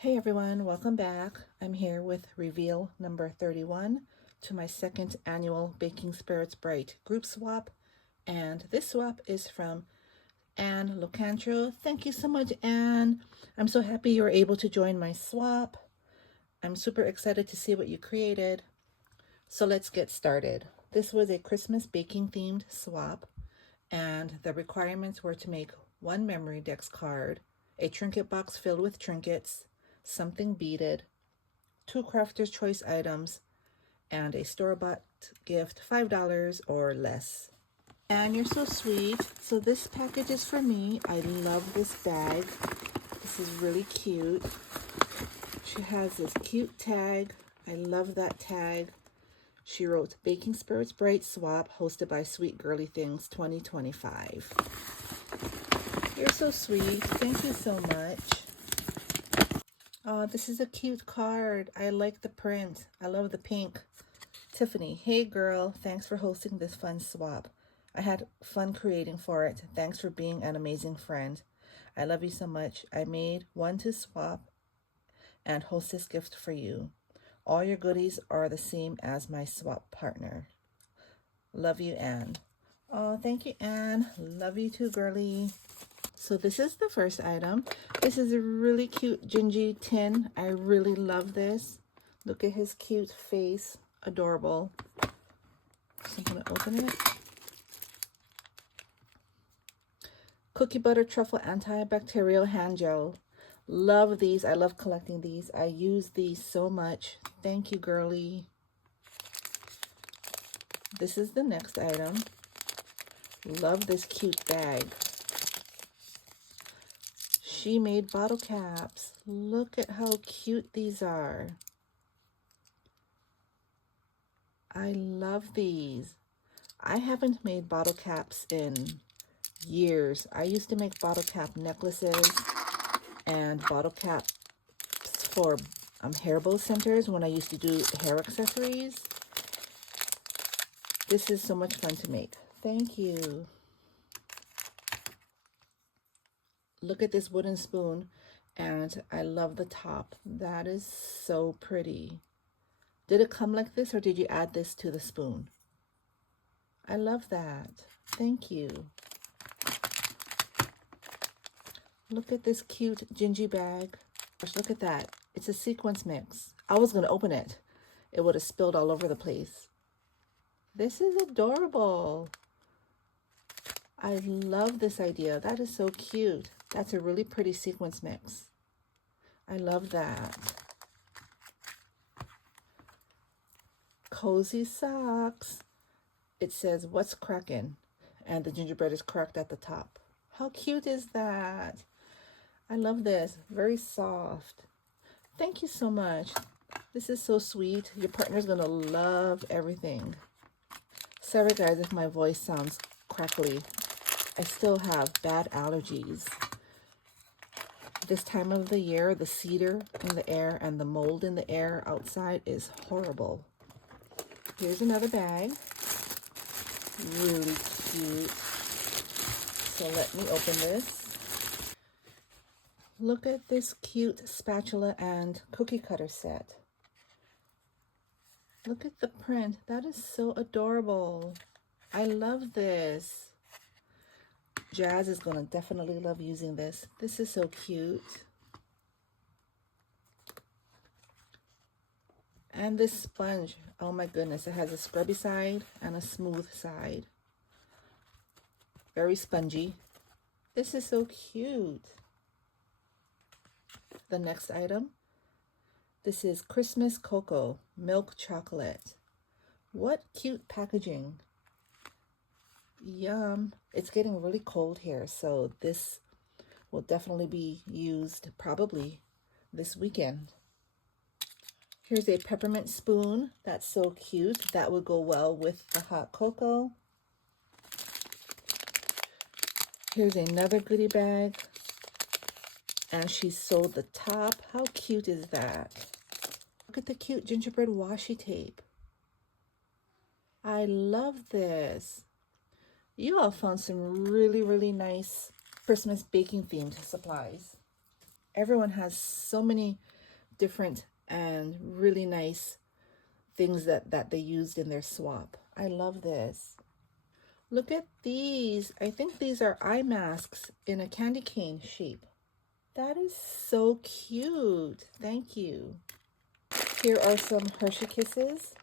Hey everyone, welcome back. I'm here with reveal number 31 to my second annual Baking Spirits Bright group swap. And this swap is from Anne Locantro. Thank you so much, Anne. I'm so happy you were able to join my swap. I'm super excited to see what you created. So let's get started. This was a Christmas baking themed swap, and the requirements were to make one memory dex card, a trinket box filled with trinkets, something beaded, 2 crafter's choice items, and a store-bought gift, $5 or less. And you're so sweet. So this package is for me. I love this bag. This is really cute. She has this cute tag. I love that tag. She wrote Baking Spirits Bright Swap, hosted by sweetgirlythings 2025. You're so sweet. Thank you so much. Oh, this is a cute card. I like the print. I love the pink. Tiffany, hey girl, thanks for hosting this fun swap. I had fun creating for it. Thanks for being an amazing friend. I love you so much. I made one to swap and hostess gift for you. All your goodies are the same as my swap partner. Love you, Anne. Oh, thank you, Anne. Love you too, girly. So this is the first item. This is a really cute Gingy tin. I really love this. Look at his cute face. Adorable. So I'm going to open it. Cookie Butter Truffle Antibacterial Hand Gel. Love these. I love collecting these. I use these so much. Thank you, girly. This is the next item. Love this cute bag. She made bottle caps. Look at how cute these are. I love these. I haven't made bottle caps in years. I used to make bottle cap necklaces and bottle caps for hair bow centers when I used to do hair accessories. This is so much fun to make. Thank you. Look at this wooden spoon, and I love the top. That is so pretty. Did it come like this, or did you add this to the spoon? I love that. Thank you. Look at this cute Gingy bag. Gosh, look at that. It's a sequence mix. I was going to open it. It would have spilled all over the place. This is adorable. I love this idea. That is so cute. That's a really pretty sequence mix. I love that. Cozy socks. It says, "What's cracking?" And the gingerbread is cracked at the top. How cute is that? I love this. Very soft. Thank you so much. This is so sweet. Your partner's going to love everything. Sorry guys if my voice sounds crackly. I still have bad allergies. This time of the year, the cedar in the air and the mold in the air outside is horrible. Here's another bag. Really cute. So let me open this. Look at this cute spatula and cookie cutter set. Look at the print. That is so adorable. I love this. Jazz is going to definitely love using this. This is so cute. And this sponge, oh my goodness, it has a scrubby side and a smooth side. Very spongy. This is so cute. The next item, this is Christmas Cocoa Milk Chocolate. What cute packaging. Yum. It's getting really cold here, so this will definitely be used probably this weekend. Here's a peppermint spoon. That's so cute. That would go well with the hot cocoa. Here's another goodie bag. And she sewed the top. How cute is that? Look at the cute gingerbread washi tape. I love this. You all found some really, really nice Christmas baking themed supplies. Everyone has so many different and really nice things that they used in their swap. I love this. Look at these. I think these are eye masks in a candy cane shape. That is so cute. Thank you. Here are some Hershey Kisses.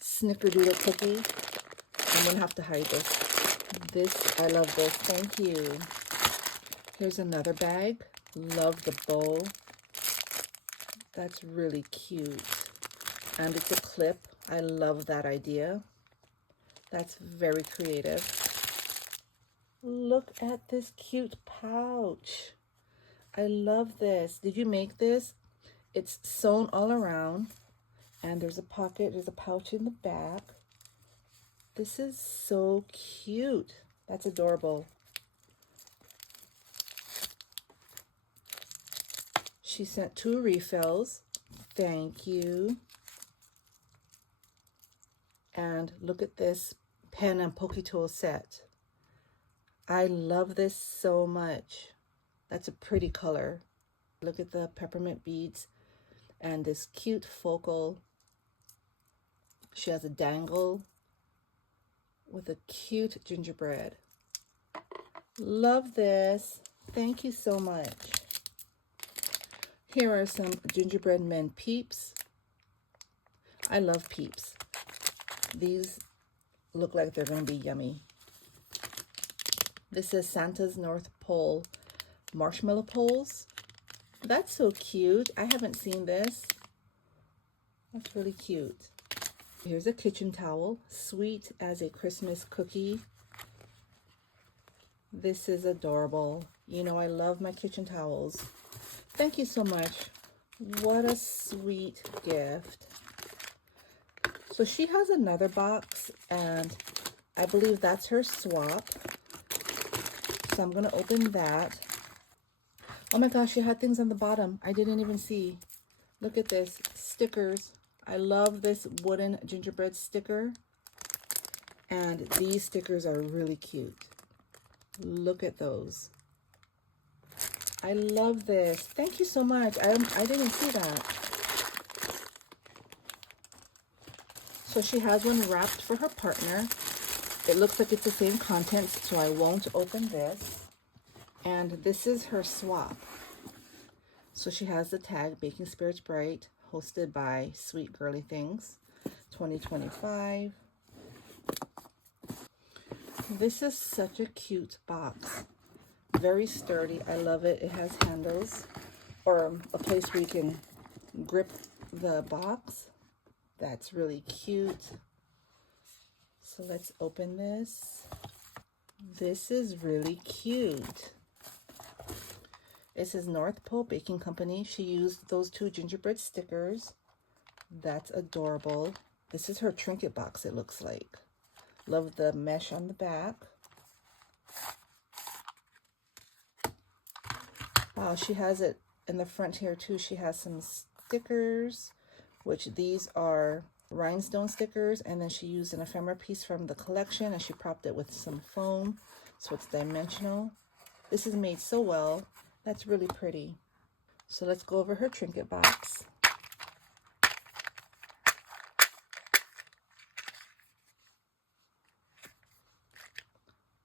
Snickerdoodle cookie. I'm gonna have to hide this. I love this. Thank you. Here's another bag. Love the bow. That's really cute. And it's a clip. I love that idea. That's very creative. Look at this cute pouch. I love this. Did you make this? It's sewn all around, and there's a pocket, there's a pouch in the back. This is so cute. That's adorable. She sent 2 refills. Thank you. And look at this pen and pokey tool set. I love this so much. That's a pretty color. Look at the peppermint beads and this cute focal. She has a dangle with a cute gingerbread. Love this. Thank you so much. Here are some gingerbread men peeps. I love peeps. These look like they're going to be yummy. This is Santa's North Pole marshmallow poles. That's so cute. I haven't seen this. That's really cute. Here's a kitchen towel, sweet as a Christmas cookie. This is adorable. You know, I love my kitchen towels. Thank you so much. What a sweet gift. So she has another box, and I believe that's her swap. So I'm going to open that. Oh my gosh, she had things on the bottom I didn't even see. Look at this. Stickers. I love this wooden gingerbread sticker. And these stickers are really cute. Look at those. I love this. Thank you so much. I didn't see that. So she has one wrapped for her partner. It looks like it's the same contents, so I won't open this. And this is her swap. So she has the tag, Baking Spirits Bright, hosted by Sweet Girly Things, 2025. This is such a cute box. Very sturdy. I love it. It has handles, or a place where you can grip the box. That's really cute. So let's open this. This is really cute. It says North Pole Baking Company. She used those 2 gingerbread stickers. That's adorable. This is her trinket box, it looks like. Love the mesh on the back. Wow, she has it in the front here too. She has some stickers, which these are rhinestone stickers, and then she used an ephemera piece from the collection and she propped it with some foam, so it's dimensional. This is made so well. That's really pretty. So let's go over her trinket box.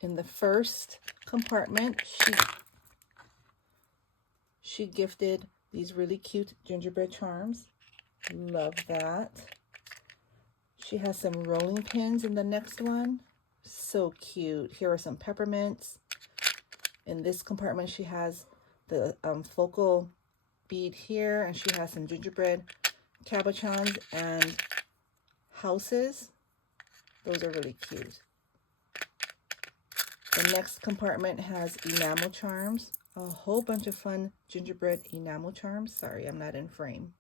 In the first compartment, she gifted these really cute gingerbread charms. Love that. She has some rolling pins in the next one. So cute. Here are some peppermints. In this compartment, she has the focal bead here, and she has some gingerbread cabochons and houses. Those are really cute. The next compartment has enamel charms. A whole bunch of fun gingerbread enamel charms. Sorry, I'm not in frame.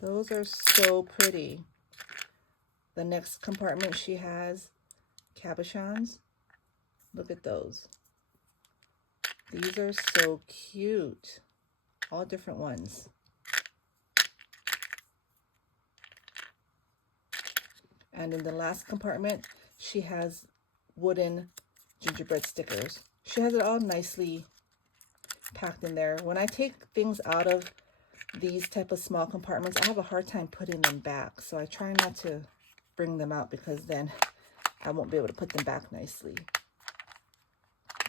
Those are so pretty. The next compartment, she has cabochons. Look at those. These are so cute. All different ones. And in the last compartment, she has wooden gingerbread stickers. She has it all nicely packed in there. When I take things out of these type of small compartments, I have a hard time putting them back. So I try not to bring them out because then I won't be able to put them back nicely.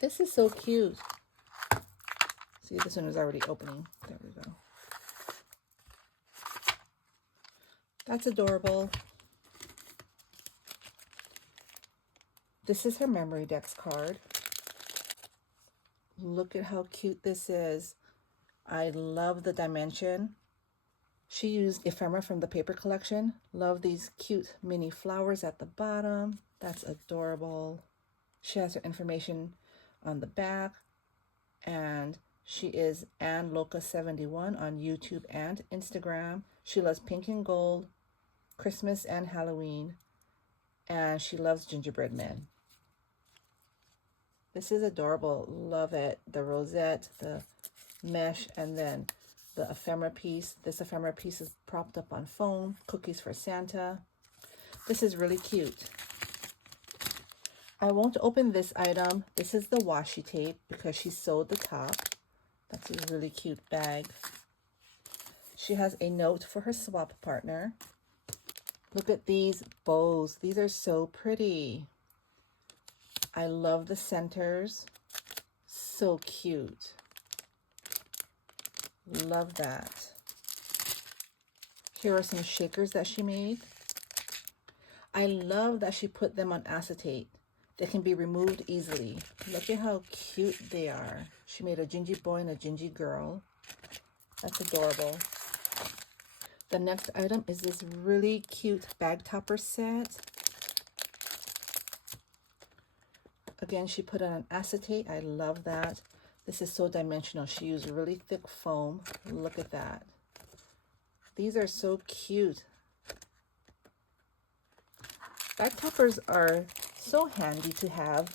This is so cute. See, this one is already opening. There we go. That's adorable. This is her Memory Decks card. Look at how cute this is. I love the dimension. She used ephemera from the paper collection. Love these cute mini flowers at the bottom. That's adorable. She has her information on the back. And she is AnnLoca71 on YouTube and Instagram. She loves pink and gold, Christmas and Halloween. And she loves gingerbread men. This is adorable. Love it. The rosette, the mesh, and then the ephemera piece. This ephemera piece is propped up on foam. Cookies for Santa. This is really cute. I won't open this item. This is the washi tape because she sewed the top. That's a really cute bag. She has a note for her swap partner. Look at these bows. These are so pretty. I love the centers. So cute. Love that. Here are some shakers that she made. I love that she put them on acetate. They can be removed easily. Look at how cute they are. She made a gingy boy and a gingy girl. That's adorable. The next item is this really cute bag topper set. Again, she put it on acetate. I love that. This is so dimensional. She used really thick foam. Look at that. These are so cute. Bag toppers are so handy to have.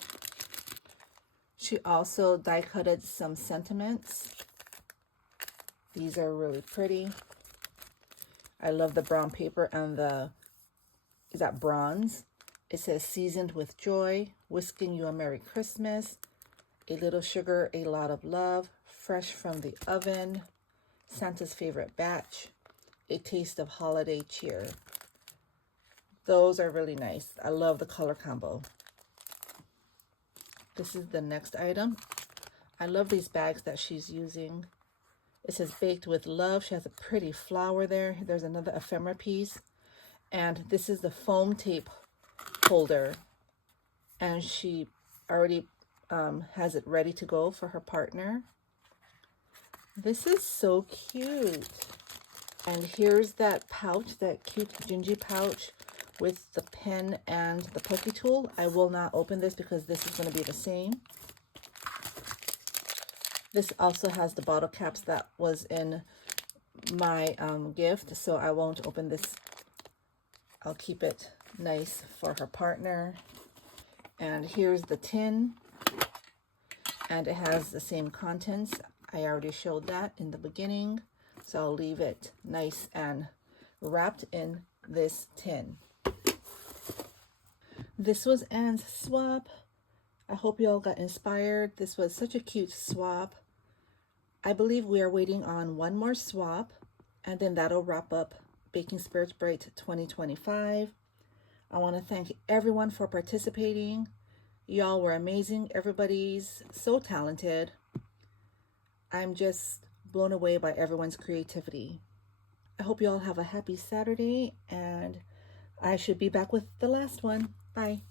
She also die cutted some sentiments. These are really pretty. I love the brown paper and the, is that bronze? It says seasoned with joy, wishing you a Merry Christmas, a little sugar, a lot of love, fresh from the oven, Santa's favorite batch, a taste of holiday cheer. Those are really nice. I love the color combo. This is the next item. I love these bags that she's using. It says baked with love. She has a pretty flower there. There's another ephemera piece. And this is the foam tape holder. And she already has it ready to go for her partner. This is so cute. And here's that pouch, that cute gingy pouch with the pen and the pokey tool. I will not open this because this is going to be the same. This also has the bottle caps that was in my gift, so I won't open this. I'll keep it nice for her partner. And here's the tin, and it has the same contents. I already showed that in the beginning, so I'll leave it nice and wrapped in this tin. This was Ann's swap. I hope you all got inspired. This was such a cute swap. I believe we are waiting on one more swap, and then that'll wrap up Baking Spirits Bright 2025. I want to thank everyone for participating. Y'all were amazing. Everybody's so talented. I'm just blown away by everyone's creativity. I hope you all have a happy Saturday, and I should be back with the last one. Bye.